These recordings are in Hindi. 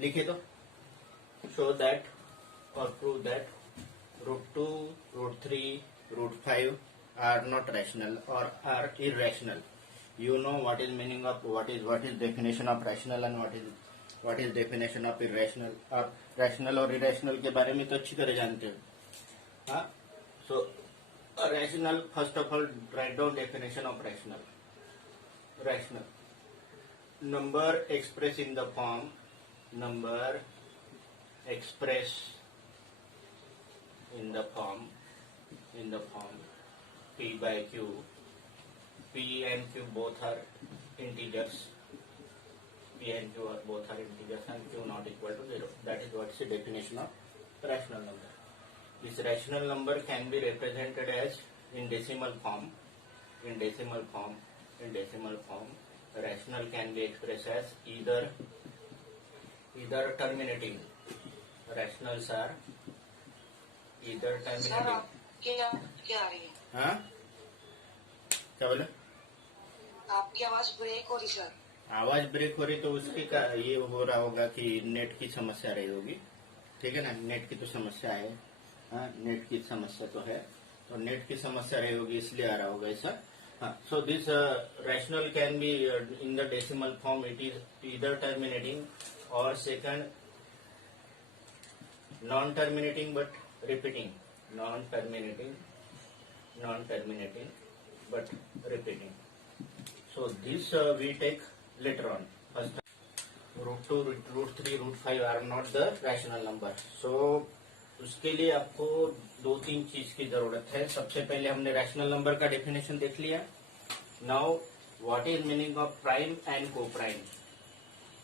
लिखे दो। शो दैट और prove that √2, √3, √5 are not rational or are irrational. You know what is meaning of what is definition of rational and what is definition of irrational. आप rational और irrational के बारे में तो अच्छी तरह जानते हो। हाँ, so rational, first of all write down definition of rational. Rational, number expressed in the form, number expressed in the form p by q. P and q both are integers. P and q are both are integers and q not equal to 0. That is what is the definition of rational number. This rational number can be represented as in decimal form. In decimal form, rational can be expressed as either terminating. Rationals are either terminating. क्या आ रही है? हाँ, क्या बोले? आपकी आवाज ब्रेक हो रही सर। आवाज ब्रेक हो रही तो उसके का ये हो रहा होगा कि नेट की समस्या रही होगी। ठीक है ना, नेट की तो समस्या है। हाँ, नेट की समस्या तो है, तो नेट की समस्या रही होगी इसलिए आ रहा होगा ऐसा। हाँ, so this rational can be in the decimal form, it is either terminating or second non terminating but repeating. Non-terminating but repeating. So this we take later on. First, √2, √3, √5 are not the rational number. So उसके लिए आपको 2-3 चीज की जरूरत है. सबसे पहले हमने रैशनल नंबर का डेफिनेशन देख लिया. Now what is meaning of prime and को prime.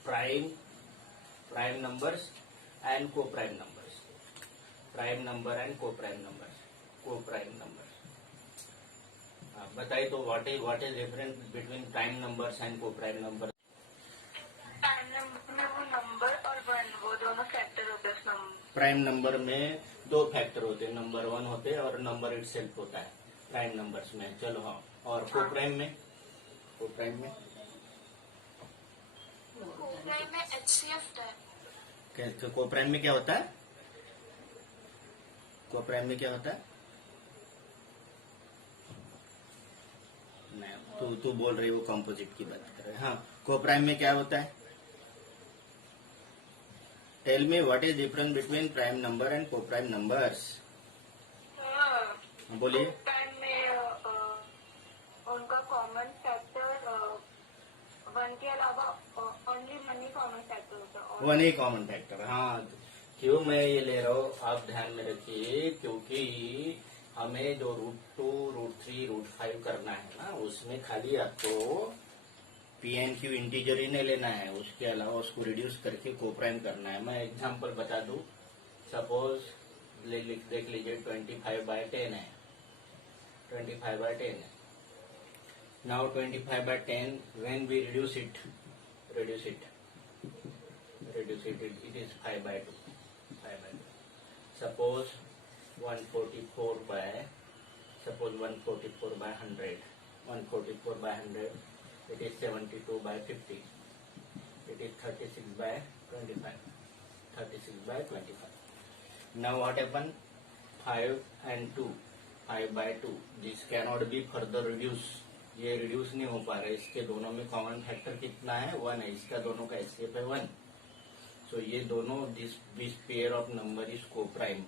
Prime numbers and coprime numbers. Prime number and coprime numbers. बताइए तो what is difference between prime numbers and को प्राइम नंबर. प्राइम नंबर में वो नंबर और वन वो दोनों फैक्टर होते हैं उस नंबर. प्राइम नंबर में 2 फैक्टर होते हैं, नंबर 1 होते हैं और नंबर इटसेल्फ होता है प्राइम नंबर्स में. चलो हाँ, और को प्राइम में HCF है. को प्राइम में क्या होता है? को प्राइम में क्या होता है? नहीं, तू बोल रही वो कंपोजिट की बात कर रहे. हाँ, को प्राइम में क्या होता है? Tell me what is difference between prime number and coprime numbers. बोलिए. प्राइम में उनका कॉमन फैक्टर वन के अलावा ओनली वन ही कॉमन फैक्टर होता है. वन ही कॉमन फैक्टर. हाँ, क्यों मैं ये ले रहा हूँ आप ध्यान में रखिए, क्योंकि हमें जो √2, √3, √5 करना है ना, उसमें खाली आपको पी एंड क्यू इंटीजर ही नहीं लेना है, उसके अलावा उसको रिड्यूस करके को प्राइम करना है. मैं एग्जांपल बता दूं. सपोज देख लीजिए 25/10 है. 25/10 है. Now 25/10 when we reduce it it is 5/2. Suppose 144/100. 144/100 it is 72/50. It is 36/25. Now what happened? 5 and 2. 5/2. This cannot be further reduced. ये रिड्यूस नहीं हो पा रहा है. इसके दोनों में कॉमन फैक्टर कितना है? 1 है. इसका दोनों का HCF है 1. So ये दोनों this pair of number is co-prime.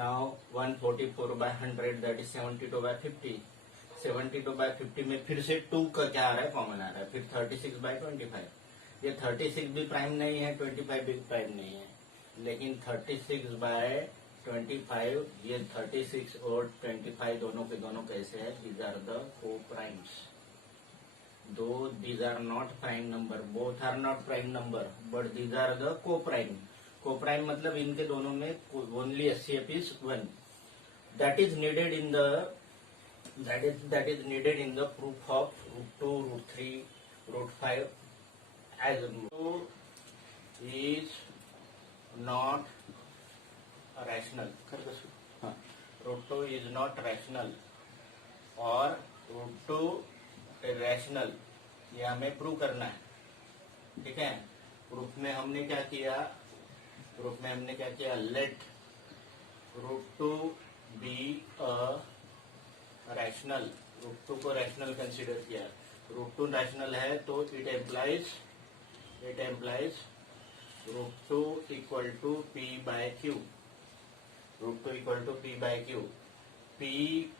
Now 144/100 that is 72/50. 72/50 में फिर से 2 का क्या आ रहा है? कॉमन आ रहा है. फिर 36/25. ये 36 भी प्राइम नहीं है, 25 भी प्राइम नहीं है, लेकिन 36/25 ये 36 और 25 दोनों के दोनों कैसे है? These are the co-primes. Though these are not prime number, both are not prime number, but these are the co-prime. Co-prime मतलब इनके दोनों में only HCF is 1. That is needed in the proof of √2, √3, √5 as √2 is not rational. हाँ, √2 is not rational और √2 irrational, ये हमें प्रूव करना है. ठीक है, प्रूफ में हमने क्या किया, लेट √2 बी अ रैशनल, √2 को रैशनल कंसीडर किया, √2 रैशनल है तो it implies √2 equal to P by Q, √2 equal to P by Q, P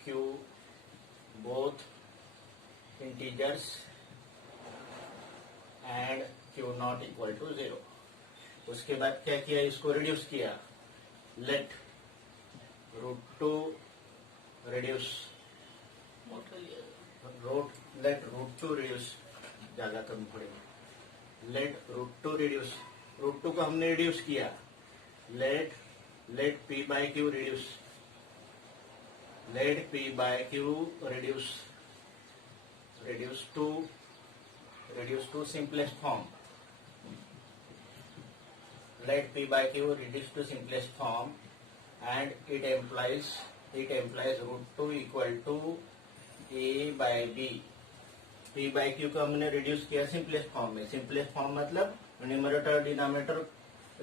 Q both integers and Q not equal to 0। उसके बाद क्या किया, इसको रिड्यूस किया, लेट √2 रिड्यूस, लेट √2 रिड्यूस, ज्यादा कम पड़ेगा, लेट √2 रिड्यूस, √2 को हमने रिड्यूस किया, let P by Q reduce, let P by Q reduce to simplest form, let p by q reduce to simplest form and it implies √2 equal to a by b। p by q को हमने रिड्यूस किया सिंपलेस्ट फॉर्म में, सिंपलेस्ट फॉर्म मतलब न्यूमरेटर डिनोमिनेटर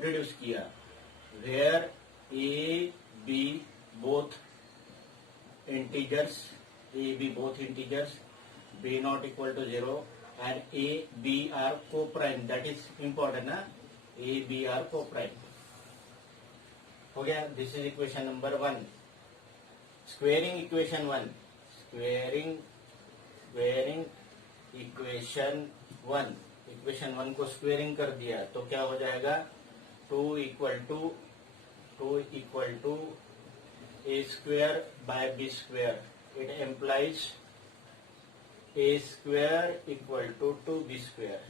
रिड्यूस किया, where a b both integers, b not equal to 0 and a b are co-prime, that is important ना, a b are co-prime। हो गया, this is equation number 1। Squaring equation 1, squaring equation 1 को स्क्वेयरिंग कर दिया तो क्या हो जाएगा, 2 equal to a square by b square, it implies a square equal to 2b square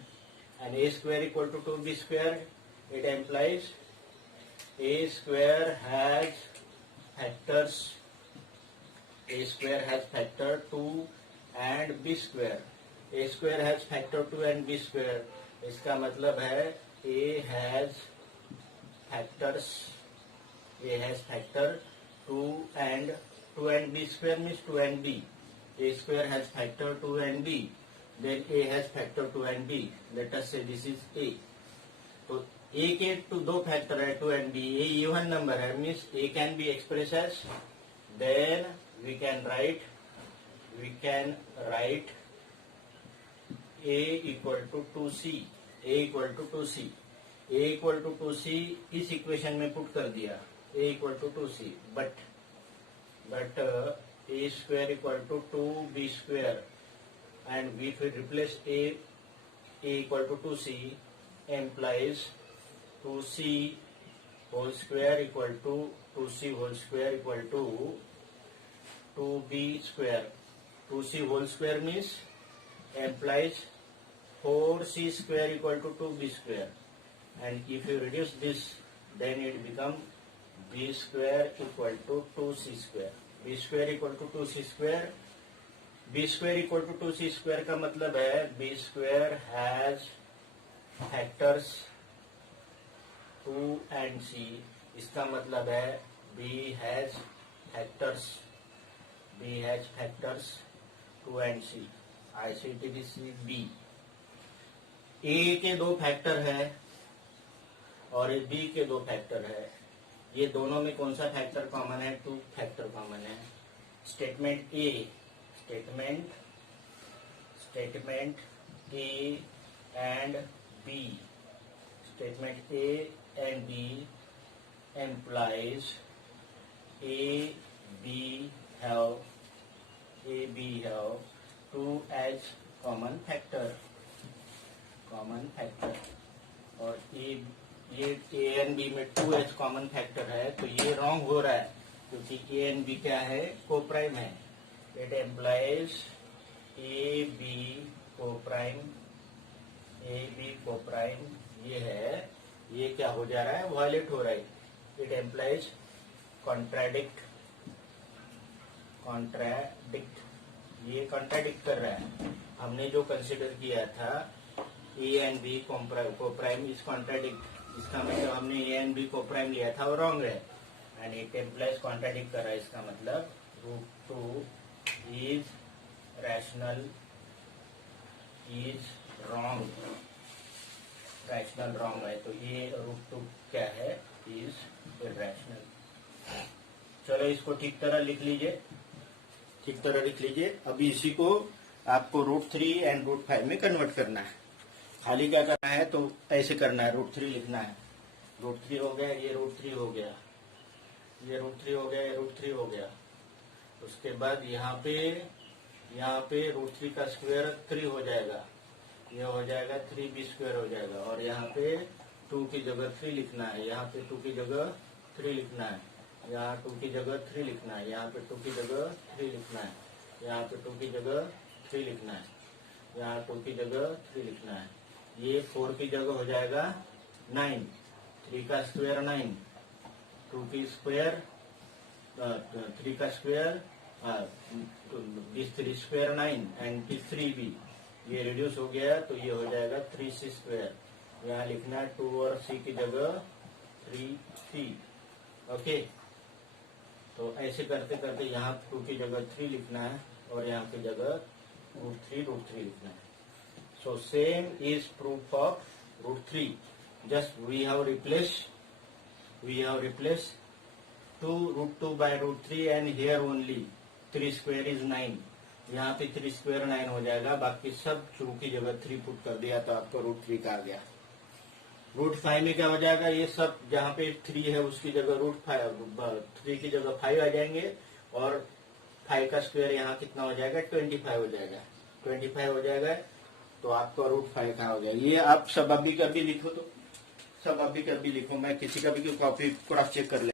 and a square equal to 2b square, it implies a square has factor 2 and b square, a square has factor 2 and b square, इसका मतलब है a has factor 2 and b square means 2 and b, a square has factor 2 and b, then a has factor 2 and b, let us say this is a। तो a के तो दो फैक्टर है 2 and b, a even number है means a can be express as, then we can write a equal to 2c, a equal to 2c इस इक्वेशन में पुट कर दिया, a equal to 2c, but a square equal to 2b square and if we replace a equal to 2c implies 2c whole square equal to 2b square, 2c whole square means implies 4c square equal to 2b square and if you reduce this then it become b square equal to 2c square, b square equal to 2c square, b square equal to 2c square का मतलब है b square has factors 2 and c, इसका मतलब है b has factors 2 and c, b। a के दो फैक्टर है और b के दो फैक्टर है, ये दोनों में कौन सा फैक्टर कॉमन है, 2 फैक्टर कॉमन है। Statement A and B, statement A and B implies A, B have 2 as common factor और ये A and B में 2 एच कॉमन फैक्टर है, तो ये रॉन्ग हो रहा है क्योंकि A and B क्या है, कोप्राइम है। It implies A B coprime ये है, ये क्या हो जा रहा है, वायलेट हो रहा है। इट एम्प्लाइज कॉन्ट्राडिक्ट, ये कॉन्ट्राडिक्ट कर रहा है। हमने जो कंसिडर किया था A and B coprime is contradict, इसका मतलब हमने ए एंड बी कोप्राइम लिया था वो रॉन्ग है एंड इट एम्प्लाइज कॉन्ट्राडिक्ट कर रहा है। इसका मतलब √2 is rational is wrong. Rational wrong है, तो ये √2 क्या है, इज इरैशनल। चलो इसको ठीक तरह लिख लीजिए, ठीक तरह लिख लीजिए। अभी इसी को आपको √3 एंड √5 में कन्वर्ट करना है। खाली क्या करना है, तो ऐसे करना है, √3 लिखना है, √3 हो गया, ये √3 हो गया, ये √3 हो गया, ये √3 हो गया। उसके बाद यहाँ पे √3 का स्क्वायर 3 हो जाएगा, ये हो जाएगा 3b² हो जाएगा। और यहाँ पे 2 की जगह 3 लिखना है, यहाँ पे 2 की जगह 3 लिखना है, यहाँ 2 की जगह 3 लिखना है, यहाँ पे 2 की जगह 3 लिखना है, यहाँ पे 2 की जगह 3 लिखना है, यहाँ 2 की जगह 3 लिखना है। ये 4 की जगह हो जाएगा 9, 3 का स्क्वायर 9, 2 की स्क्वायर 3 का square this 3² 9 and this 3b, ये रिड्यूस हो गया तो ये हो जाएगा 3c²। यहाँ लिखना है 2 और c की जगह 3c। ओके, तो ऐसे करते करते यहाँ 2 की जगह 3 लिखना है और यहाँ की जगह √3 लिखना है। So same is proof of √3, just we have replaced 2√2 by √3 and here only 3² is 9, यहाँ पे 3² 9 हो जाएगा। बाकी सब 2 की जगह 3 पुट कर दिया तो आपको √3 का आ गया। √5 में क्या हो जाएगा, ये सब जहाँ पे 3 है उसकी जगह √3 की जगह 5 आ जाएंगे और 5 का स्क्वायर यहाँ कितना हो जाएगा, 25 हो जाएगा, 25 हो जाएगा। तो आपका √5 का हो जाएगा। ये आप सब अभी कभी लिखो, तो सब अभी कभी लिखो, मैं किसी का भी कॉपी क्रॉस चेक कर ले।